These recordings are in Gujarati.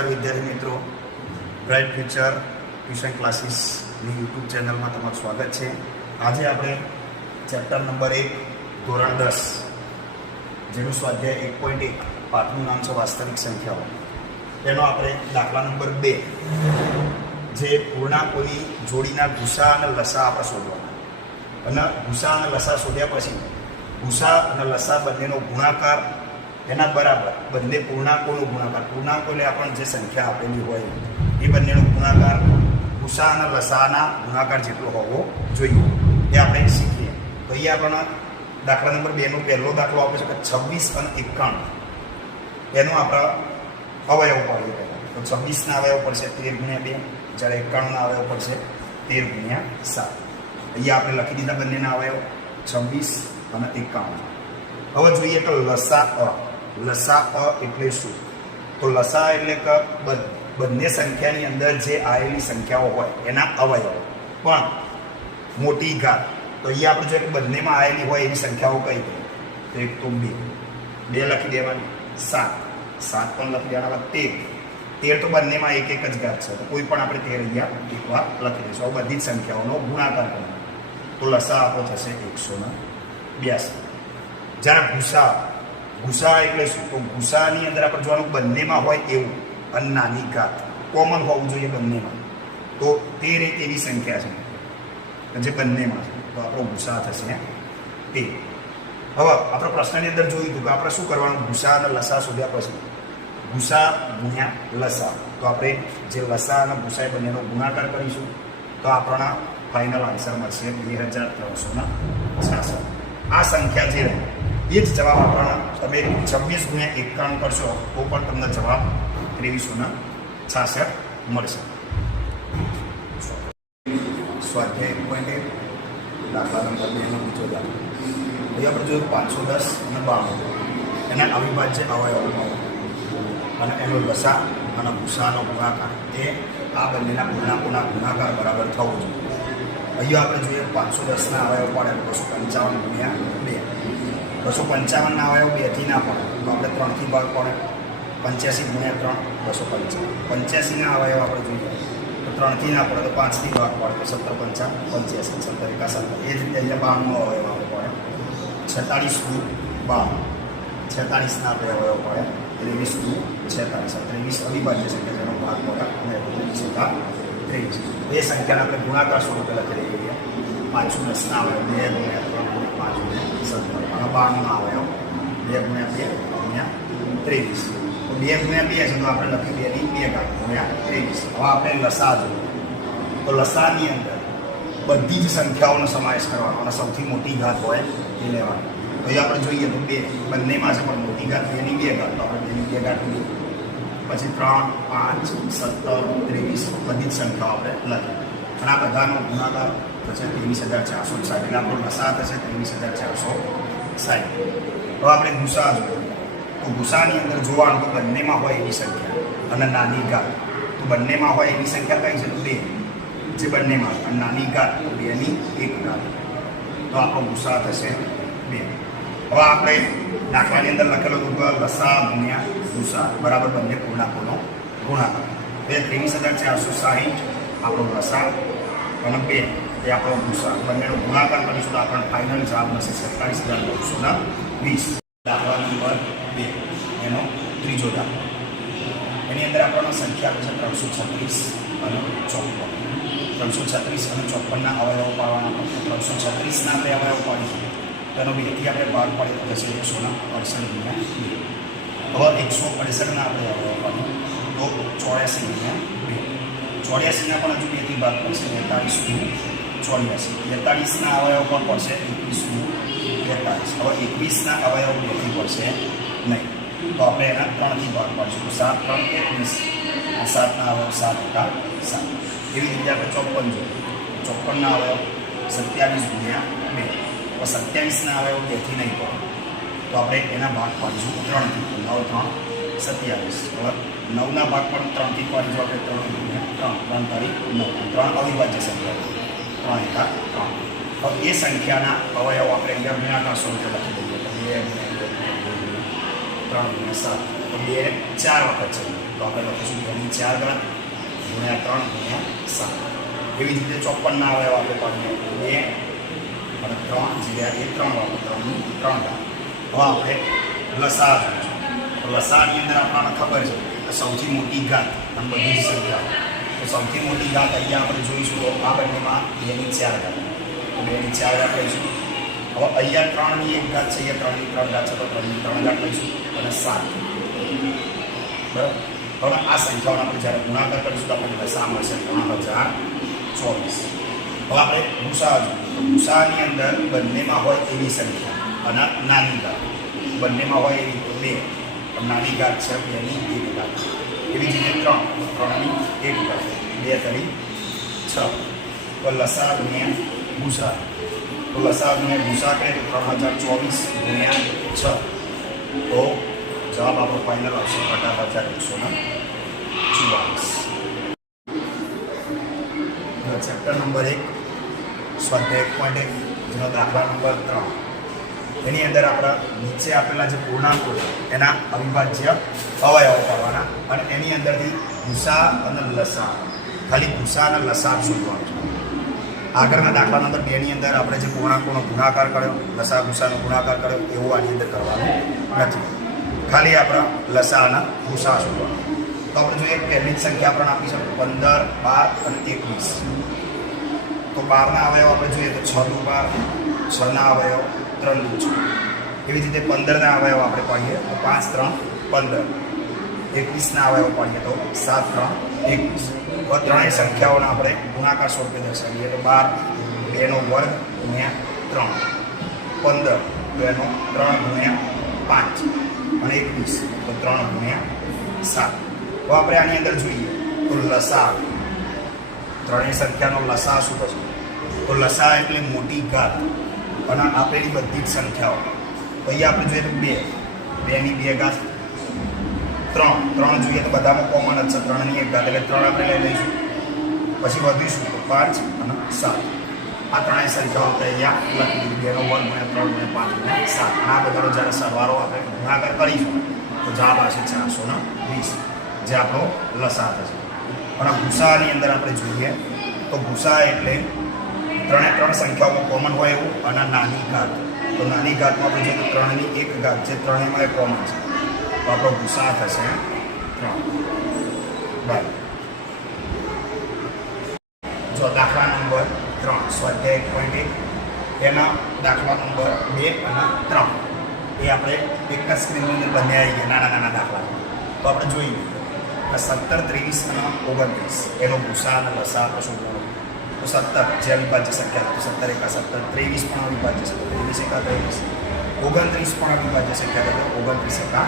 નમસ્કાર વિદ્યાર્થી મિત્રો, બ્રાઇટ ફ્યુચર ટ્યુશન ક્લાસીસની યુટ્યુબ ચેનલમાં તમારું સ્વાગત છે. આજે આપણે ચેપ્ટર નંબર 1 ધોરણ 10 જેનું સ્વાધ્યાય 1.1 પાઠનું નામ છે વાસ્તવિક સંખ્યાઓ. એનો આપણે દાખલા નંબર 2 જે પૂર્ણાંકોની જોડીના ગુસા અને લસા આપણે શોધવાના, અને ગુસા અને લસા શોધ્યા પછી ગુસા અને લસા બંનેનો ગુણાકાર એના બરાબર બંને પૂર્ણાંકોનો ગુણાકાર, પૂર્ણાંકો એટલે આપણને જે સંખ્યા આપેલી હોય એ બંનેનો ગુણાકાર ગુસા અને લસાના ગુણાકાર જેટલો હોવો જોઈએ એ આપણે શીખીએ. તો અહીંયા આપણને દાખલા નંબર 2 નો પહેલો દાખલો આપે છે કે 26 અને 91 એનો આપણે અવયવ પાડીએ. તો 26 ના અવયવ પડશે 13 × 2, જ્યારે 91 ના અવયવ પડશે 13 × 7. અહીંયા આપણે લખી દીધા બંનેના અવયવ 26 અને 91. હવે જોઈએ તો લસા એટલે શું? તો લસા એટલે કે બંને સંખ્યાની અંદર જે આવેલી સંખ્યાઓ હોય એના અવયવ, પણ મોટી ઘાત. તો અહીંયા આપણે જોઈએ કે બંનેમાં આવેલી હોય એવી સંખ્યાઓ કઈ કઈ? તો એક તો 2 લખી દેવાની, 7 પણ લખી દેવાના, 13 તો બંનેમાં એક એક જ ઘાત છે, તો કોઈ પણ આપણે 13 અહીંયા એકવાર લખી દઈશું. આ બધી જ સંખ્યાઓનો ગુણાકાર કરવાનો, તો લસા આપણો થશે 182. જ્યારે ગુસા એટલે શું? તો ગુસાની અંદર આપણે જોવાનું બંનેમાં હોય એવું અને નાની ઘાત કોમન હોવું જોઈએ બંનેમાં. તો 13 એક એવી સંખ્યા છે જે બંનેમાં છે, તો આપણો ગુસા થશે 13. હવે આપણે પ્રશ્નની અંદર જોયું હતું કે આપણે શું કરવાનું, ગુસા અને લસા શોધ્યા પછી ગુસા ગુણ્યા લસા, તો આપણે જે લસા અને ગુસા બંનેનો ગુણાકાર કરીશું તો આપણને ફાઇનલ આન્સર મળશે 2366. આ સંખ્યા જે એ જ જવાબ આપણને તમે 26 × 91 કરશો તો પણ તમને જવાબ 2366 મળશે. સ્વાધ્યાય 1.1 દાખલા નંબર 2 નો બીજો દાખલો. અહીં આપણે જોયું 510 અને 92 એના અવિભાજ્ય અવયવો અને એનો લસા અને ગુસાનો ગુણાકાર એ આ બંનેના પૂર્ણાંકોના ગુણાકાર બરાબર થવો જોઈએ. અહીંયા આપણે જોઈએ 510 ના અવયવ પડે 255 × 2. 255 ના અવયવ 2 થી ના પડે તો આપણે 3 થી ભાગ પડે, 85 × 3 255. 85 ના અવયવ આપણે જોઈએ તો 3 થી ના પડે તો 5 થી ભાગ પડે તો 17 × 5 85, 17 × 7. એ જ રીતે અહીંયા 92 નો અવયવ આપણે પડે 46 × 92, 46 ના આપણે અવયવ પડે 23 × 46, 23 અવિભાજ્ય સંખ્યા જેનો ભાગ પડે અને 23. એ સંખ્યાને આપણે ગુણાકાર સ્વરૂપે લખી દઈએ. 510 ના અવયવ 2 × 3 × 5 × 17 અને 92 ના અવયવ 2 × 2 × 23. તો 2 × 2 છે તો આપણે લખી દઈએ 2 × 23. હવે આપણે લસા જોઈએ તો લસાની અંદર બધી જ સંખ્યાઓનો સમાવેશ કરવાનો અને સૌથી મોટી ઘાત હોય એ લેવાની. તો એ આપણે જોઈએ તો 2 બંનેમાં છે પણ મોટી ઘાત 2 ની 2 ઘાત, તો આપણે 2 ની 2 ઘાત લઈએ. પછી 3, 5, 17, 23 બધી જ સંખ્યાઓ આપણે લખીએ અને આ બધાનો ગુણાકાર થશે 23,460. એટલે આપણો લસા થશે 23,460. હવે આપણે ગુસા જોઈએ તો ગુસાની અંદર જોવાનું તો બંનેમાં હોય એવી સંખ્યા અને નાની ઘાત. તો બંનેમાં હોય એવી સંખ્યા કઈ છે? તો 2 જે બંનેમાં, અને નાની ઘાત તો 2 ની 1 ઘાત, તો આપણો ગુસા થશે 2. હવે આપણે દાખલાની અંદર લખેલો હતો લસા ગુણ્યા ગુસા બરાબર બંને પૂર્ણાંકોનો ગુણાકાર. 23,460 આપણો લસા અને 2 એ આપણો ગુસા, બંનેનો ગુણાકાર કરીશું તો આપણને ફાઇનલ જવાબ મળશે 47,920. દાખલા નંબર 2 એનો ત્રીજો દાખલો. એની અંદર આપણને સંખ્યા આપે છે 336 અને 54. 336 અને 54 ના અવયવો પાડવાના. 336 ના આપણે અવયવ પાડીશું તેનો 2 થી આપણે ભાગ પાડીએ તો થશે 168 × 2. હવે 168 ના આપણે અવયવ પાડીએ તો 84 × 2. 84 ના પણ હજુ 2 થી ભાગ પડશે 42 × 84. 42 ના અવયવ પણ પડશે 21 × 42. હવે 21 ના અવયવ 2 થી પડશે નહીં, તો આપણે એના 3 થી ભાગ પાડીશું તો 7 × 3 = 21. આ 7 ના અવયવ 7 × 7. એવી રીતે આપણે 54 જોઈએ. 54 ના અવયવ 27 × 2. તો 27 ના અવયવ 2 થી નહીં પડે તો આપણે એના ભાગ પાડીશું 3 થી. 9 × 3 = 27. હવે 9 ના ભાગ પણ 3 થી પાડીશું આપણે 3 × 3 = 9. 3 અવિભાજ્ય સંખ્યા 3 × 3. હવે એ સંખ્યાના અવયવ આપણે અહીંયા ગુણાકાર સ્વરૂપે લખી દઈએ તો 2 × 3 × 7 તો 2 4 વખત છે તો આપણે લખીશું 2 ની 4 ઘાત ગુણ્યા 3 ગુણ્યા 7. એવી જ રીતે 54 ના અવયવ આપણે પાડીએ 2 અને 3 જગ્યાએ 3 વાપરો 3 ની 3 ઘાત. હવે આપણે લસા જોઈશું. તો લસાની અંદર આપણને ખબર છે કે સૌથી મોટી ઘાત અને બધી જ સંખ્યા. તો સૌથી મોટી ઘાત અહીંયા આપણે જોઈશું તો આ બંનેમાં 2 ની 4 ઘાત. તો 2 ની 4 ઘાત લઈશું. હવે અહીંયા 3 ની 1 ઘાત છે, અહીંયા 3 ની 3 ઘાત છે, તો 3 ની 3 ઘાત લઈશું અને 7. બરાબર. હવે આ સંખ્યાઓને આપણે જ્યારે ગુણાકાર કરીશું તો આપણને લસા મળશે 3024. હવે આપણે ગુસા જોઈએ. તો ગુસાની અંદર બંનેમાં હોય એવી સંખ્યા અને નાની ઘાત. બંનેમાં હોય એવી તો 2, નાની ઘાત છે 2 ની 1 ઘાત. એવી જ રીતે 3, 3 ની 1 ઘાત, 2 તરી 6. તો લસા ગુણ્યા ગુસા. તો લસા ગુણ્યા ગુસા કરીએ તો 3024 ગુણ્યા 6. તો જવાબ આપણો ફાઇનલ આવશે 28144. ચેપ્ટર નંબર 1 સ્વાધ્યાય 1.1 જેનો દાખલા નંબર 3. એની અંદર આપણા નીચે આપેલા જે પૂર્ણાંકો છે એના અવિભાજ્ય અવયવો કરવાના અને એની અંદરથી ગુસા અને લસા, ખાલી ગુસા અને લસા શોધવાનું છે. આગળના દાખલા નંબર 2 ની અંદર આપણે જે પૂર્ણાંકોનો ગુણાકાર કર્યો, લસા ગુસાનો ગુણાકાર કર્યો એવું આની અંદર કરવાનું નથી. ખાલી આપણા લસા અને ગુસા શોધવાનું. તો આપણે જોઈએ પહેલી જ સંખ્યા આપણને આપી છે 15, 12 અને 21. તો 12 ના અવયવ આપણે જોઈએ તો 6 નું 12, 6 ના અવયવ 3 નું 6. એવી જ રીતે 15 ના અવયવ આપણે પાડીએ તો 5, 3, 15. 21 ના અવયવ પાડીએ તો 7, 3, 21. તો ત્રણેય સંખ્યાઓને આપણે ગુણાકાર સ્વરૂપે દર્શાવીએ તો 12 2 નો વર્ગ ગુણ્યા 3, 15 2 નો 3 ગુણ્યા 5 અને 21 તો 3 ગુણ્યા 7. તો આપણે આની અંદર જોઈએ તો લસા, ત્રણેય સંખ્યાનો લસા શું થશે? તો લસા એટલે મોટી ઘાત અને આપેલી બધી જ સંખ્યાઓ. તો અહીંયા આપણે જોઈએ તો 2, 2 ની 2 ઘાત, 3 જોઈએ તો બધામાં કોમન જ છે 3 ની 1 ઘાત એટલે 3 આપણે લઈ લઈશું. પછી વધીશું તો 5 અને 7. આ ત્રણેય સંખ્યાઓ આપણે અહીંયા લખી દીધી. 2 નો વર્ગ ગુણ્યા 3 ગુણ્યા 5 ગુણ્યા 7. આ બધાનો જ્યારે સરવાળો આપણે ગુણાકાર કરીશું તો જવાબ આવશે 420, જે આપણો લસા થશે. અને ગુસાની અંદર આપણે જોઈએ તો ગુસા એટલે ત્રણે સંખ્યાઓમાં કોમન હોય એવું અને નાની ઘાત. તો નાની ઘાતમાં આપણે જોઈએ તો 3 ની 1 ઘાત, જે ત્રણેયમાં કોમન છે. તો આપણો ગુસા થશે 3. બરાબર. જો દાખલા નંબર 3 સ્વાધ્યાય 1.1 એના દાખલા નંબર 2 અને 3 એ આપણે એક જ સ્ક્રીનની અંદર બંને આવી ગયા નાના નાના દાખલા. તો આપણે જોઈએ 17, 23 અને 29 એનો ગુસા અને લસા આપણે શોધવાનો. તો 17 જે અવિભાજ્ય સંખ્યા તો 17 એકા 17, 23 પણ અવિભાજ્ય સંખ્યા 23 એકા 23, 29 પણ અવિભાજ્ય સંખ્યા તો 29 એકા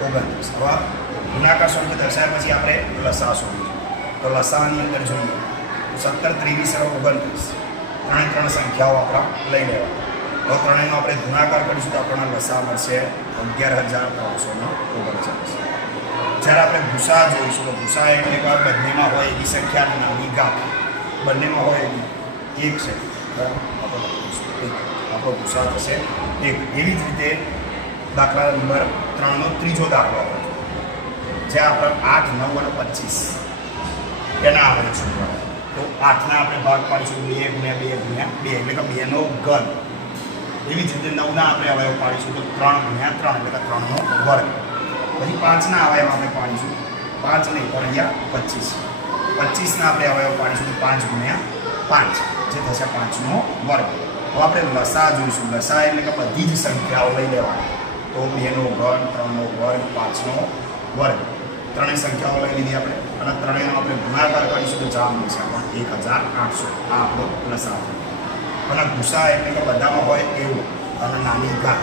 29. હવે ગુણાકાર સ્વરૂપે દર્શાવ્યા પછી આપણે લસા શોધીશું. તો લસાની અંદર જોઈએ તો 17, 23 અને 29 ત્રણ સંખ્યાઓ આપણે લઈ લેવા. તો ત્રણેયનો આપણે ગુણાકાર કરીશું તો આપણને લસા મળશે 11349. જ્યારે આપણે ગુસા જોઈશું તો ગુસા એટલે કે બંનેમાં હોય એવી સંખ્યા અને નાની ઘાત. બંનેમાં હોય એવી 1 છે, આપણો ગુસા થશે 1. એવી જ રીતે દાખલા નંબર 3 નો ત્રીજો દાખલો આપણે જ્યાં આપણે 8, 9 અને 25 એના આવે છે. તો 8ના આપણે ભાગ પાડીશું 2 ગુણ્યા 2 ગુણ્યા 2 એટલે કે 2 નો ઘન. એવી જ રીતે 9ના આપણે અવયવ પાડીશું તો 3 ગુણ્યા 3 એટલે કે 3 નો વર્ગ. પછી 5ના અવયવ આપણે પાડીશું 5 નહીં પણ અહીંયા 25. 25ના આપણે અવયવ પાડીશું તો 5 ગુણ્યા 5 જે થશે 5 નો વર્ગ. તો આપણે લસા જોઈશું. લસા એટલે કે બધી જ સંખ્યાઓ લઈ લેવાની. તો 2 નો ઘન, 3 નો વર્ગ, 5 નો વર્ગ. ત્રણેય સંખ્યાઓ લઈ લીધી આપણે અને ત્રણેયનો આપણે ગુણાકાર કરીશું તો જવાબ મળશે આપણને 1800. આ આપણો લસા. અને ગુસા એટલે કે બધામાં હોય એવું અને નાની ઘાત.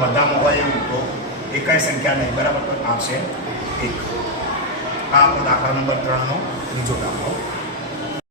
બધામાં હોય એવું તો એકાઈ સંખ્યા નહીં, બરાબર, તો આવશે 1. આ આપણો દાખલા નંબર 3 નો ત્રીજો દાખલો.